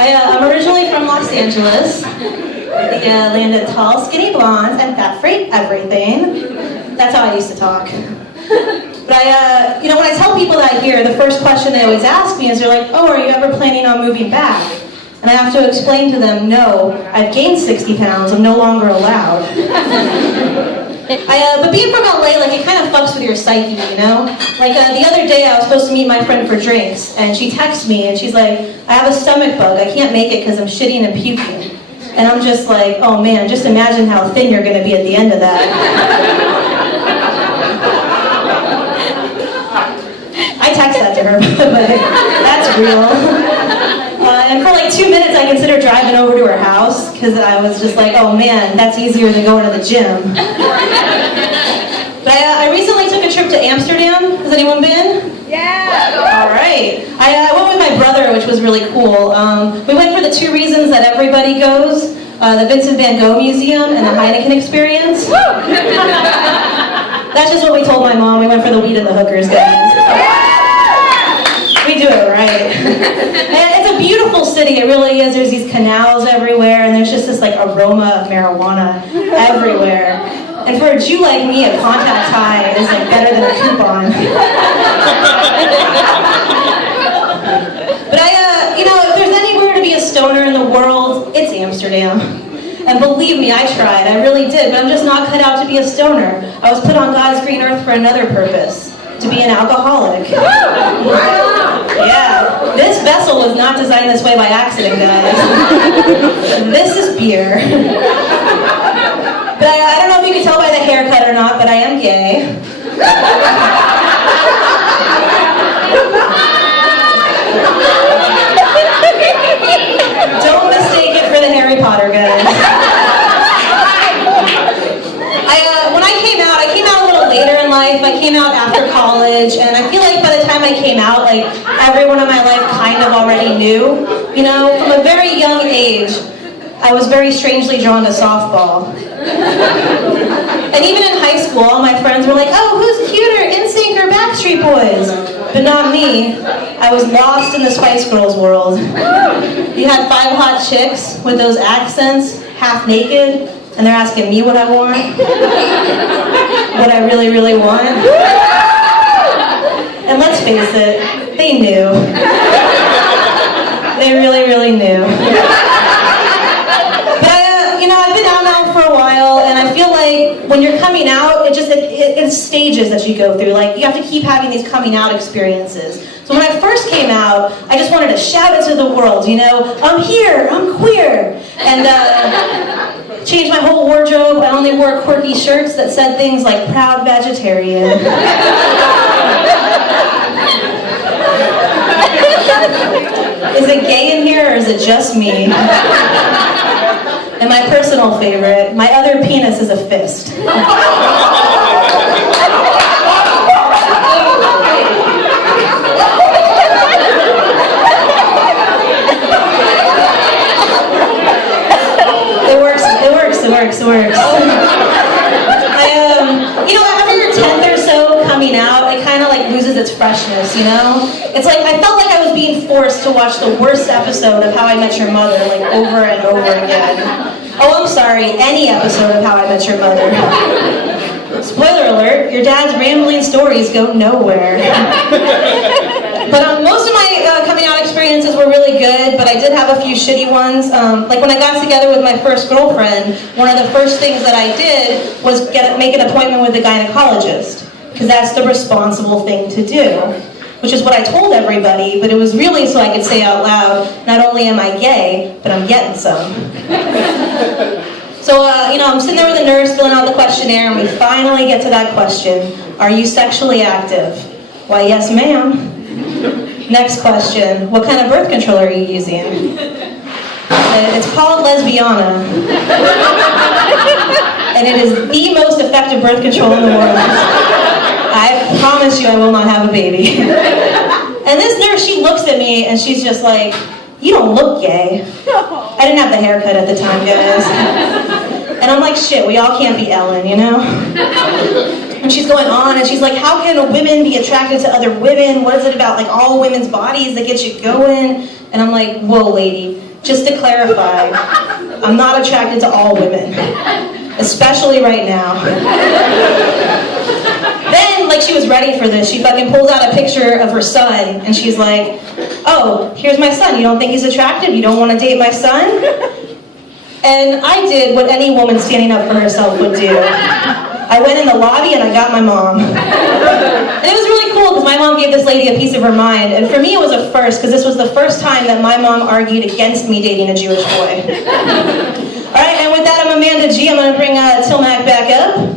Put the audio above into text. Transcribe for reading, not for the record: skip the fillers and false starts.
I'm originally from Los Angeles, the land of tall, skinny blondes and fat-free everything. That's how I used to talk. But when I tell people that here, the first question they always ask me is, they're like, oh, are you ever planning on moving back? And I have to explain to them, no, I've gained 60 pounds, I'm no longer allowed. But being from LA, it kind of fucks with your psyche, you know? The other day I was supposed to meet my friend for drinks, and she texts me, and she's like, I have a stomach bug, I can't make it because I'm shitting and puking. And I'm just like, oh man, just imagine how thin you're going to be at the end of that. I text that to her, but that's real. And for 2 minutes I considered driving over to her house, because I was just like, oh man, that's easier than going to the gym. But I recently took a trip to Amsterdam. Has anyone been? Yeah! Alright. I went with my brother, which was really cool. We went for the 2 reasons that everybody goes, the Vincent van Gogh Museum and the Heineken Experience. That's just what we told my mom. We went for the weed and the hookers, guys. We do it right. And it's a beautiful city, it really is. There's these canals everywhere, and there's just this aroma of marijuana everywhere. And for a Jew like me, a contact high is better than a coupon. But if there's anywhere to be a stoner in the world, it's Amsterdam. And believe me, I tried, I really did, but I'm just not cut out to be a stoner. I was put on God's green earth for another purpose. To be an alcoholic. Yeah, this vessel was not designed this way by accident, guys. This is beer. But I don't know if you can tell by the haircut or not, but I am gay. Don't mistake it for the Harry Potter, guys. When I came out a little later in life. I came out after college, and I feel like by the time I came out, everyone in my life kind of already knew. You know, from a very young age, I was very strangely drawn to softball. And even in high school, all my friends were like, oh, who's cuter, NSYNC or Backstreet Boys? But not me. I was lost in the Spice Girls world. You had 5 hot chicks with those accents, half naked, and they're asking me what I want. What I really, really want. And let's face it, they knew. They really, really knew. I've been out now for a while, and I feel like when you're coming out, it's stages that you go through. You have to keep having these coming out experiences. So when I first came out, I just wanted to shout it to the world, I'm here, I'm queer. And changed my whole wardrobe. I only wore quirky shirts that said things like proud vegetarian. Is it gay in here, or is it just me? And my personal favorite, my other penis is a fist. It works. After your 10th or so coming out, it kind of loses its freshness, It's I felt like I was being forced to watch the worst episode of How I Met Your Mother, over and over again. Oh, I'm sorry, any episode of How I Met Your Mother. Spoiler alert, your dad's rambling stories go nowhere. But most of my coming out experiences were really good, but I did have a few shitty ones. When I got together with my first girlfriend, one of the first things that I did was make an appointment with a gynecologist, because that's the responsible thing to do, which is what I told everybody, but it was really so I could say out loud, not only am I gay, but I'm getting some. So, I'm sitting there with a nurse filling out the questionnaire, and we finally get to that question. Are you sexually active? Why, yes, ma'am. Next question. What kind of birth control are you using? It's called Lesbiana. And it is the most effective birth control in the world. I promise you I will not have a baby. And this nurse, she looks at me, and she's just like, you don't look gay. I didn't have the haircut at the time, guys. And I'm like, shit, we all can't be Ellen, And she's going on, and she's like, how can women be attracted to other women? What is it about, all women's bodies that gets you going? And I'm like, whoa, lady, just to clarify, I'm not attracted to all women, especially right now. Then, like she was ready for this, she fucking pulls out a picture of her son, and she's like, oh, here's my son. You don't think he's attractive? You don't want to date my son? And I did what any woman standing up for herself would do. I went in the lobby and I got my mom. And it was really cool because my mom gave this lady a piece of her mind. And for me it was a first because this was the first time that my mom argued against me dating a Jewish boy. Alright, and with that I'm Amanda G. I'm going to bring Tilmac back up.